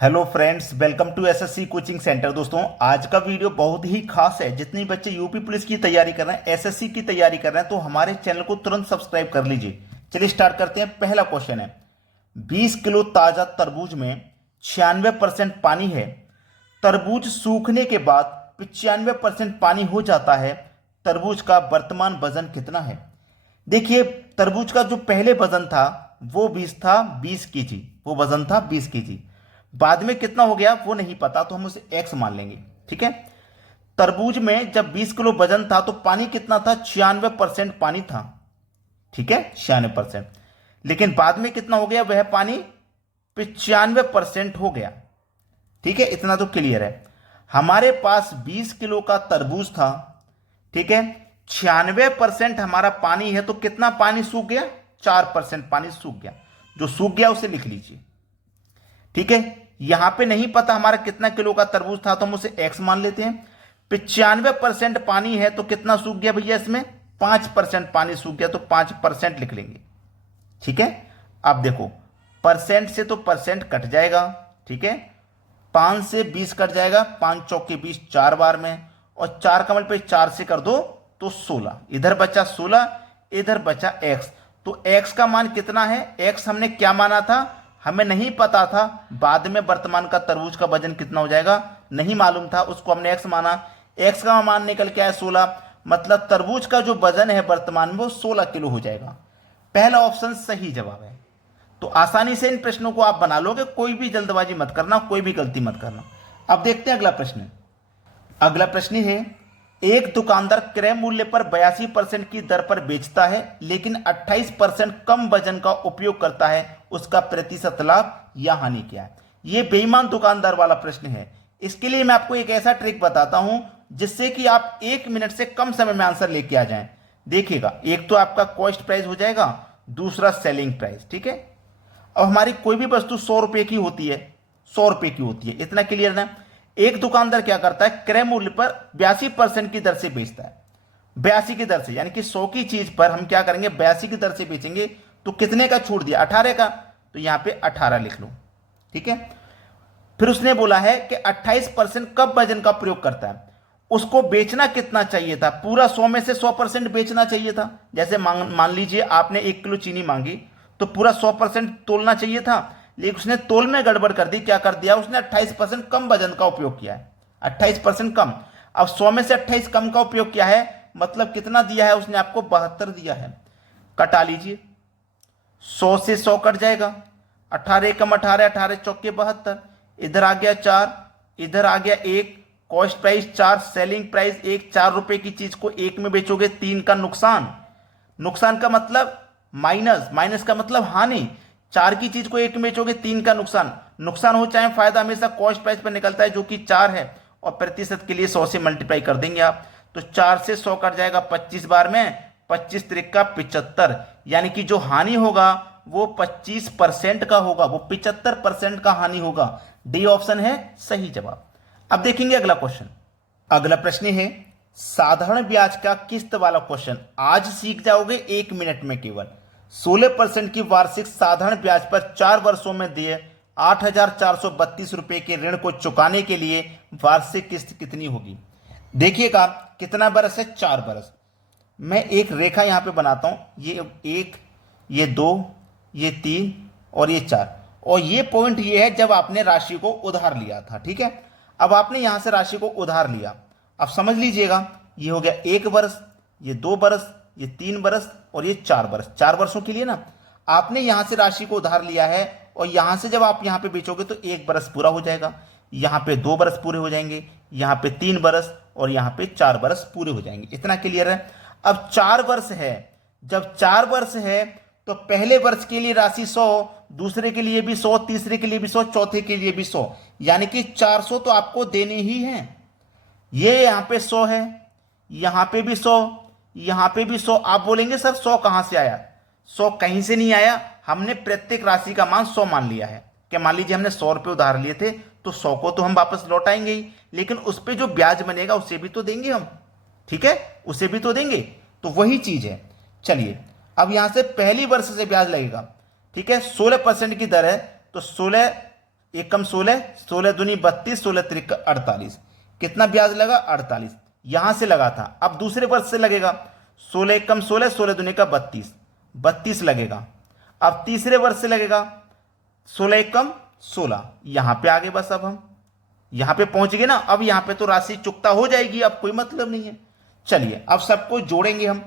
Hello friends, welcome to SSC coaching centre. दोस्तों, आज का वीडियो बहुत ही खास है। जितने बच्चे यूपी पुलिस की तैयारी कर रहे हैं, एसएससी की तैयारी कर रहे हैं, तो हमारे चैनल को तुरंत सब्सक्राइब कर लीजिए। चलिए स्टार्ट करते हैं। पहला क्वेश्चन है, 20 किलो ताजा तरबूज में 96% पानी है। तरबूज सूखने के बाद 95% पानी हो जाता है। तरबूज का वर्तमान वजन कितना है? देखिए, तरबूज का जो पहले वजन था वो 20 केजी, वो वजन था 20 केजी। बाद में कितना हो गया वो नहीं पता, तो हम उसे एक्स मान लेंगे। ठीक है। तरबूज में जब 20 किलो वजन था तो पानी कितना था? 96% पानी था। ठीक है, 96%। लेकिन बाद में कितना हो गया? वह पानी 95% हो गया। ठीक है, इतना तो क्लियर है। हमारे पास 20 किलो का तरबूज था। ठीक है, 96% हमारा पानी है, तो कितना पानी सूख गया? 4% पानी सूख गया। जो सूख गया उसे लिख लीजिए। ठीक है, यहां पे नहीं पता हमारा कितना किलो का तरबूज था, तो हम उसे एक्स मान लेते हैं। 95% पानी है तो कितना सूख गया भैया? इसमें 5% पानी सूख गया, तो 5% लिख लेंगे। ठीक है। अब देखो, परसेंट से तो परसेंट कट जाएगा। ठीक है, 5 से 20 कट जाएगा, 5 चौके 20 4 बार में, और 4 कमल पे 4 से कर दो तो 16। इधर बचा 16, इधर बचा एक्स। तो एक्स का मान कितना है? एक्स हमने क्या माना था? हमें नहीं पता था। बाद में वर्तमान का तरबूज का वजन कितना हो जाएगा नहीं मालूम था, उसको हमने एक्स माना। एक्स का मान निकल के आया 16। मतलब तरबूज का जो वजन है वर्तमान में वो 16 किलो हो जाएगा। पहला ऑप्शन सही जवाब है। तो आसानी से इन प्रश्नों को आप बना लोगे, कोई भी जल्दबाजी मत करना, कोई भी गलती मत करना। अब देखते हैं अगला प्रश्न। अगला प्रश्न है, एक दुकानदार क्रय मूल्य पर 82% की दर पर बेचता है, लेकिन 28% कम वजन का उपयोग करता है। उसका प्रतिशत लाभ या हानि क्या है? यह बेईमान दुकानदार वाला प्रश्न है। इसके लिए मैं आपको एक ऐसा ट्रिक बताता हूं जिससे कि आप 1 मिनट से कम समय में आंसर लेके आ जाएं। देखिएगा, एक तो आपका कॉस्ट प्राइस हो जाएगा, दूसरा सेलिंग प्राइस। ठीक है। अब हमारी कोई भी वस्तु 100 रुपए की होती है, 100 रुपए की होती है, इतना क्लियर ना? एक दुकानदार क्या करता है? क्रय मूल्य पर 82% की दर से बेचता है। 82 की दर से, यानी कि 100 की चीज पर हम क्या करेंगे? 82 की दर से बेचेंगे। तो कितने का छूट दिया? 18 का। तो यहां पे 18 लिख लो। ठीक है। फिर उसने बोला है कि 28% कब वजन का प्रयोग करता है। उसको बेचना कितना चाहिए था? पूरा 100 में से 100% बेचना चाहिए था। जैसे मान लीजिए आपने 1 किलो चीनी मांगी, तो पूरा 100% तोलना चाहिए था, लेकिन उसने तोल में गड़बड़ कर दी। क्या कर दिया उसने? 28% कम वजन का उपयोग किया है। 28% कम। अब 100 में से 28 कम का उपयोग किया है, मतलब कितना दिया है उसने आपको? 72 दिया है। कटा लीजिए, 100 से 100 कट जाएगा। 18 एकम 18, 18 चौके 72। इधर आ गया 4, इधर आ गया 1। Cost price 4, selling price 1। 4 रुपए की चीज को 1 में बेचोगे, 3 का नुकसान। नुकसान का मतलब माइनस, माइनस का मतलब हानि। 4 की चीज को 1 में बेचोगे, 3 का नुकसान। नुकसान हो चाहे फायदा, हमेशा कॉस्ट प्राइस पर निकलता है, जो कि 4 है। और प्रतिशत के लिए 100 से मल्टीप्लाई कर देंगे आप, तो 4 से 100 कट जाएगा 25 बार में। 25 त्रिका 75, यानी कि जो हानि होगा वो 25% का होगा, वो 75% का हानि होगा। डी ऑप्शन है सही जवाब। अब देखेंगे अगला क्वेश्चन। अगला प्रश्न है, साधारण ब्याज का किस्त वाला क्वेश्चन। आज सीख जाओगे 1 मिनट में केवल। 16% की वार्षिक साधारण ब्याज पर 4 वर्षों में दिए 8,432 रुपए के ऋण को चुकाने के लिए वार्षिक किस्त कितनी होगी? देखिएगा, कितना बरस है? 4 बरस। मैं एक रेखा यहां पे बनाता हूं। ये 1, ये 2, ये 3 और ये 4। और ये पॉइंट ये है जब आपने राशि को उधार लिया था। ठीक है। अब आपने यहां से राशि को उधार लिया। अब समझ लीजिएगा, ये हो गया 1 बरस, ये 2 बरस, ये 3 बरस और ये 4 बरस। 4 वर्षों के लिए ना आपने यहां से राशि को उधार लिया है, और यहां से जब आप यहां पे बेचोगे तो 1 बरस पूरा हो जाएगा। यहां पे 2 बरस पूरे हो जाएंगे, यहां पे 3 बरस और यहां पे 4 बरस पूरे हो जाएंगे। इतना क्लियर है? अब 4 वर्ष है। जब 4 वर्ष है तो पहले वर्ष के लिए राशि 100, दूसरे के लिए भी 100, तीसरे के लिए भी 100, चौथे के लिए भी 100, यानी कि 400 तो आपको देने ही हैं। ये यहां पे 100 है, यहां पे भी 100, यहां पे भी 100। आप बोलेंगे सर 100 कहां से आया? 100 कहीं से नहीं आया। हमने प्रत्येक राशि का मान 100 मान लिया है। कि मान लीजिए हमने 100 रुपए उधार लिए थे, तो 100 को तो हम वापस लौटाएंगे ही, लेकिन उस पर जो ब्याज बनेगा उसे भी तो देंगे हम। ठीक है, उसे भी तो देंगे। तो वही चीज है। चलिए, अब यहां से पहली वर्ष से ब्याज लगेगा। ठीक है, 16% की दर है, तो 16 एक कम 16, 16 दूनी 32, 16 त्रिक 48। कितना ब्याज लगा? 48। यहां से लगा था, अब दूसरे वर्ष से लगेगा। 16 एक कम 16, 16 दूनी का 32, 32 लगेगा। अब तीसरे वर्ष से लगेगा 16 एक कम 16। यहां पे आगे बस अब हम यहां पे पहुंच गए ना। अब यहां पे तो राशि चुकता हो जाएगी, अब कोई मतलब नहीं है। चलिए अब सबको जोड़ेंगे हम।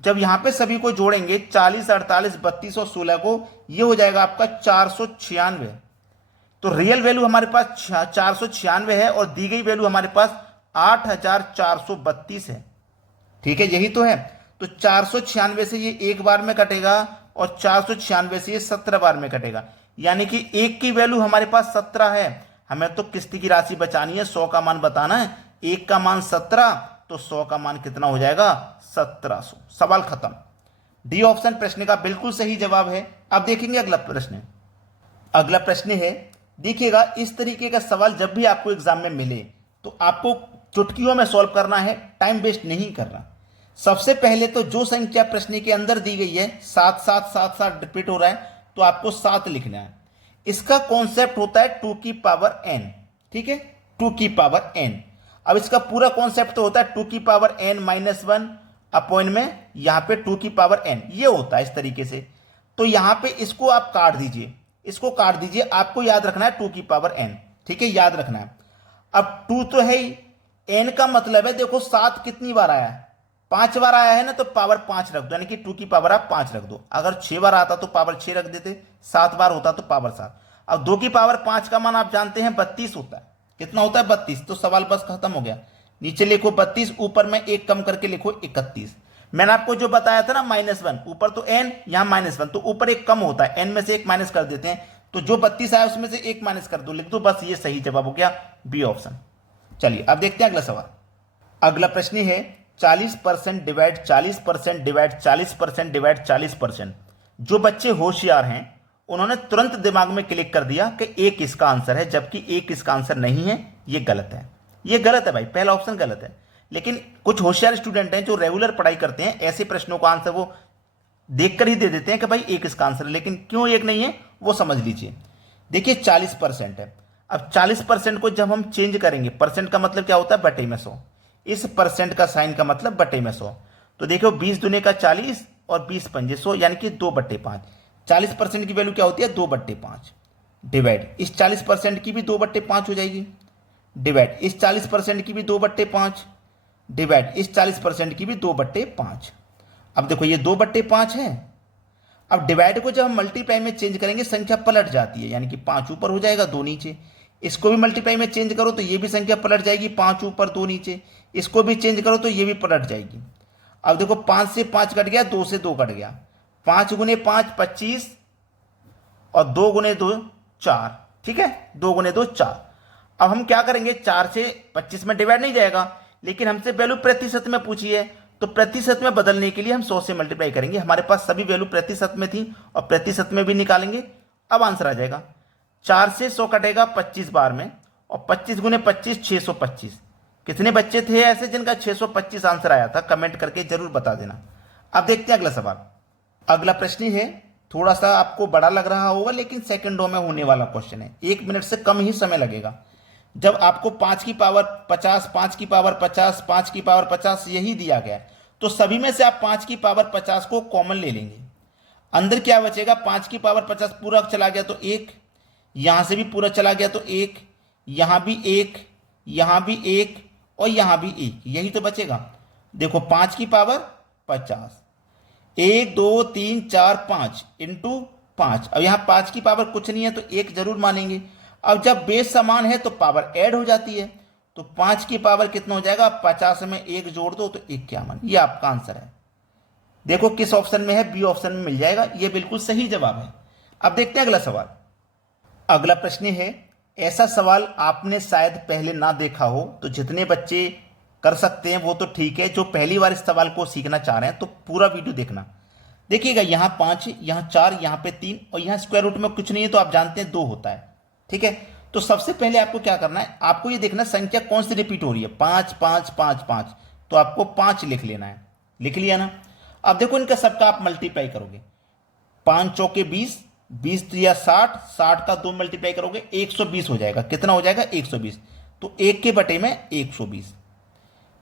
जब यहां पे सभी को जोड़ेंगे 40, 48, 32 और 16 को, ये हो जाएगा आपका 496। तो रियल वैल्यू हमारे पास 496 है और दी गई वैल्यू हमारे पास 8432 है। ठीक है, यही तो है। तो 496 से ये एक बार में कटेगा और 496 से ये 17 बार में कटेगा, यानी कि एक की वैल्यू हमारे पास 17 है। हमें तो किस्त की राशि बचानी है, 100 का मान बताना है। एक का मान 17, तो 100 का मान कितना हो जाएगा? 1700। सवाल खत्म। डी ऑप्शन प्रश्न का बिल्कुल सही जवाब है। अब देखेंगे अगला प्रश्न। अगला प्रश्न है, देखिएगा इस तरीके का सवाल जब भी आपको एग्जाम में मिले तो आपको चुटकियों में सॉल्व करना है, टाइम वेस्ट नहीं करना। सबसे पहले तो जो संख्या प्रश्न के अंदर दी गई है 7 7 7 7 रिपीट हो रहा है, तो आपको 7 लिखना है। इसका कॉन्सेप्ट होता है 2 की पावर n। ठीक है, 2 की पावर n। अब इसका पूरा कॉन्सेप्ट तो होता है 2 की पावर n माइनस 1 अपॉन में यहां पे 2 की पावर n, ये होता है इस तरीके से। तो यहां पे इसको आप काट दीजिए, इसको काट दीजिए। आपको याद रखना है 2 की पावर n। ठीक है, याद रखना है। अब 2 तो है ही, n का मतलब है, देखो 7 कितनी बार आया है? 5 बार आया है ना, तो पावर 5 रख दो, यानी कि 2 की पावर आप 5 रख दो। अगर 6 बार आता तो पावर 6 रख देते, 7 बार होता तो पावर 7। अब 2 की पावर 5 का मान आप जानते हैं 32 होता है। कितना होता है? 32। तो सवाल बस खत्म हो गया। नीचे लिखो 32, ऊपर में एक कम करके लिखो 31। मैंने आपको जो बताया था ना -1, ऊपर तो n, यहां -1, तो ऊपर एक कम होता है, n में से एक माइनस कर देते हैं। तो जो 32 आया उसमें से एक माइनस कर दो, लिख दो, बस ये सही जवाब हो गया, बी ऑप्शन। चलिए अब देखते हैं अगला सवाल। अगला प्रश्न है 40% डिवाइड 40% डिवाइड 40% डिवाइड 40%। जो बच्चे होशियार हैं उन्होंने तुरंत दिमाग में क्लिक कर दिया कि एक इसका आंसर है, जबकि एक इसका आंसर नहीं है। ये गलत है, ये गलत है भाई, पहला ऑप्शन गलत है। लेकिन कुछ होशियार स्टूडेंट हैं जो रेगुलर पढ़ाई करते हैं, ऐसे प्रश्नों का आंसर वो देखकर ही दे देते हैं कि भाई एक इसका आंसर है, लेकिन क्यों एक नहीं है वो समझ लीजिए। देखिए 40% है। अब 40% को जब हम चेंज करेंगे, परसेंट का मतलब क्या होता है? बटे में 100। इस परसेंट का साइन का मतलब बटे में 100। तो देखो 20 दुने का 40 और 20 पंजे 100, यानी कि 2/5। 40% की वैल्यू क्या होती है? 2/5। डिवाइड इस 40% की भी 2/5 हो जाएगी, डिवाइड इस 40% की भी 2/5, डिवाइड इस 40% की भी 2/5। अब देखो ये 2/5 है। अब डिवाइड को जब हम मल्टीप्लाई में चेंज करेंगे संख्या पलट जाती है, यानी कि 5 ऊपर हो जाएगा 2 नीचे। इसको भी मल्टीप्लाई में चेंज करो तो ये भी संख्या पलट जाएगी, 5 ऊपर 2 नीचे। इसको भी चेंज करो तो ये भी पलट जाएगी। अब देखो 5 से 5 कट गया, 2 से 2 कट गया। 5 गुने 5 25 और 2 गुने 2 4। ठीक है, 2 गुने 2 4। अब हम क्या करेंगे, 4 से 25 में डिवाइड नहीं जाएगा, लेकिन हमसे वैल्यू प्रतिशत में पूछी है, तो प्रतिशत में बदलने के लिए हम 100 से मल्टीप्लाई करेंगे। हमारे पास सभी वैल्यू प्रतिशत में थी और प्रतिशत में भी निकालेंगे। अब आंसर आ जाएगा 4 से 100 कटेगा 25 बार में, और 25 गुने 25 625। कितने बच्चे थे ऐसे जिनका 625 आंसर आया था? कमेंट करके जरूर बता देना। अब देखते हैं अगला सवाल। अगला प्रश्न है, थोड़ा सा आपको बड़ा लग रहा होगा, लेकिन सेकंडों में होने वाला क्वेश्चन है, 1 मिनट से कम ही समय लगेगा। जब आपको 5 की पावर 50, 5 की पावर 50, 5 की पावर 50 यही दिया गया, तो सभी में से आप 5 की पावर 50 को कॉमन ले लेंगे। अंदर क्या बचेगा? 5 की पावर 50 पूरा चला गया तो 1, यहां से भी पूरा चला गया तो 1, यहां भी 1, यहां भी 1 और यहां भी 1, यही तो बचेगा। देखो 5 की पावर 50, 1 2 3 4 5 इंटू 5। अब यहां 5 की पावर कुछ नहीं है तो 1 जरूर मानेंगे। अब जब बेस समान है तो पावर ऐड हो जाती है, तो 5 की पावर कितना हो जाएगा? 50 में 1 जोड़ दो तो 51। ये आपका आंसर है। देखो किस ऑप्शन में है, बी ऑप्शन में मिल जाएगा, ये बिल्कुल सही जवाब है। अब देखते हैं अगला सवाल। अगला प्रश्न है, ऐसा सवाल आपने शायद पहले ना देखा हो, तो जितने बच्चे कर सकते हैं वो तो ठीक है, जो पहली बार इस सवाल को सीखना चाह रहे हैं तो पूरा वीडियो देखना। देखिएगा यहाँ 5, यहाँ 4, यहाँ पे 3 और यहाँ स्क्वायर रूट में कुछ नहीं है, तो आप जानते हैं 2 होता है। ठीक है, तो सबसे पहले आपको क्या करना है, आपको ये देखना संख्या कौन सी रिपीट हो रही है। 5 5 5 5, तो आपको 5 लिख लेना है। लिख लिया ना? अब देखो इनका सबका आप मल्टीप्लाई करोगे, 5 चौके 20 20 या 60, 60 का 2 मल्टीप्लाई करोगे 120 हो जाएगा। कितना हो जाएगा? 120। तो 1 के बटे में 120।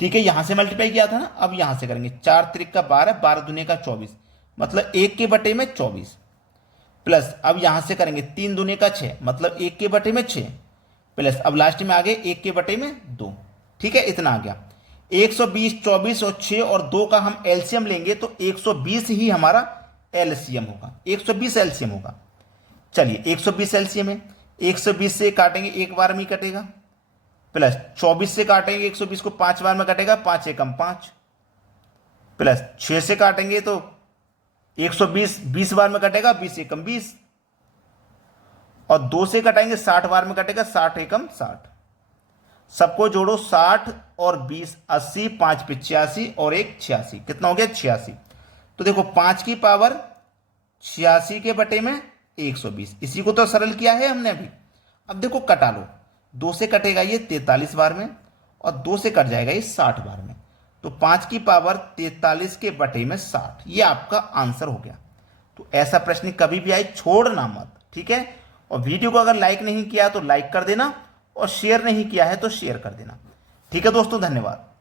ठीक है, यहां से मल्टीप्लाई किया था ना, अब यहां से करेंगे। 4 त्रिक का 12, 12 दूने का 24, मतलब 1 के बटे में 24। प्लस अब यहां से करेंगे 3 दूने का 6, मतलब 1 के बटे में 6। प्लस अब लास्ट में आगे 1 के बटे में 2। ठीक है, इतना आ गया। 120, 24 और 6 और 2 का हम एलसीएम लेंगे तो 120 ही हमारा एलसीएम होगा। 120 एलसीएम होगा। चलिए 120 एलसीएम है। 120 से काटेंगे, एक बार में ही कटेगा। प्लस 24 से काटेंगे 120 को, 5 बार में कटेगा, 5 एकम 5। प्लस 6 से काटेंगे तो 120 20 बार में कटेगा, 20 एकम 20। और 2 से कटाएंगे 60 बार में कटेगा, 60 एकम 60। सबको जोड़ो, 60 और 20 80, 5 85 और 1 86। कितना हो गया? 86। तो देखो 5 की पावर 86 के बटे में 120, इसी को तो सरल किया है हमने अभी। अब देखो कटा लो, 2 से कटेगा ये 43 बार में और 2 से कट जाएगा ये 60 बार में। तो 5 की पावर 43 के बटे में 60, ये आपका आंसर हो गया। तो ऐसा प्रश्न कभी भी आए छोड़ना मत, ठीक है। और वीडियो को अगर लाइक नहीं किया तो लाइक कर देना, और शेयर नहीं किया है तो शेयर कर देना। ठीक है दोस्तों, धन्यवाद।